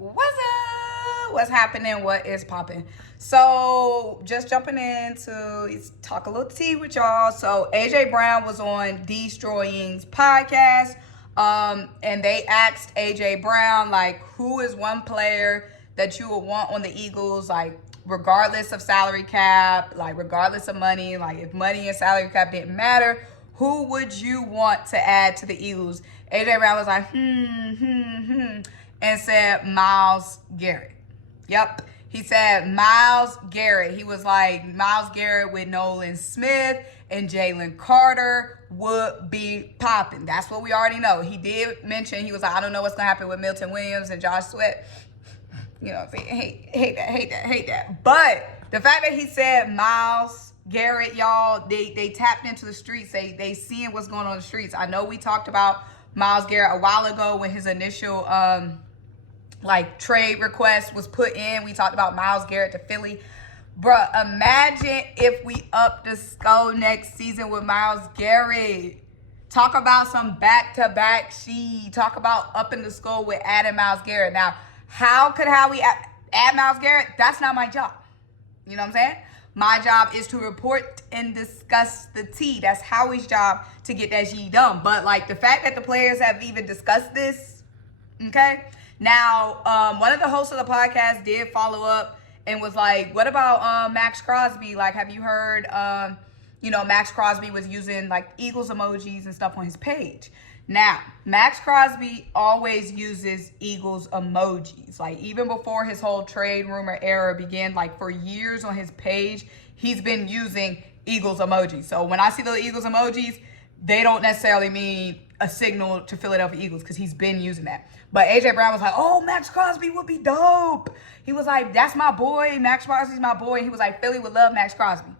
What's up? What's happening? What is popping? So, just jumping in to talk a little tea with y'all. So, AJ Brown was on Destroying's podcast, and they asked AJ Brown, like, who is one player that you would want on the Eagles, like, regardless of salary cap, like, regardless of money, like, if money and salary cap didn't matter, who would you want to add to the Eagles? AJ Brown was like, and said Myles Garrett. Yep. He said Myles Garrett. He was like, Myles Garrett with Nolan Smith and Jalen Carter would be popping. That's what we already know. He did mention, he was like, I don't know what's going to happen with Milton Williams and Josh Sweat. You know what I'm saying? Hate that. But the fact that he said Myles Garrett, y'all, they tapped into the streets. They seeing what's going on in the streets. I know we talked about Myles Garrett a while ago when his initial trade request was put in. We talked about Myles Garrett to Philly. Bruh, imagine if we up the score next season with Myles Garrett. Talk about some back-to-back shit. Talk about upping the score with adding Myles Garrett. Now, how we add Myles Garrett? That's not my job. You know what I'm saying? My job is to report and discuss the tea. That's Howie's job to get that shit done. But, like, the fact that the players have even discussed this, okay? Now, one of the hosts of the podcast did follow up and was like, what about Max Crosby? Like, have you heard, Max Crosby was using, like, Eagles emojis and stuff on his page. Now, Max Crosby always uses Eagles emojis. Like, even before his whole trade rumor era began, like, for years on his page, he's been using Eagles emojis. So when I see the Eagles emojis, they don't necessarily mean a signal to Philadelphia Eagles because he's been using that. But AJ Brown was like, oh, Max Crosby would be dope. He was like, that's my boy. Max Crosby's my boy. He was like, Philly would love Max Crosby.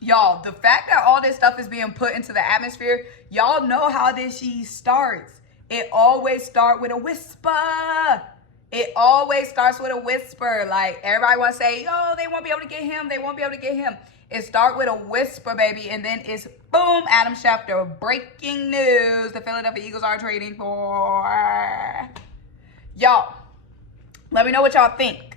Y'all, the fact that all this stuff is being put into the atmosphere, y'all know how this shit starts. It always starts with a whisper. It always starts with a whisper. Like, everybody want to say, oh, they won't be able to get him. They won't be able to get him. It starts with a whisper, baby. And then it's, boom, Adam Schefter. Breaking news. The Philadelphia Eagles are trading for... Y'all, let me know what y'all think.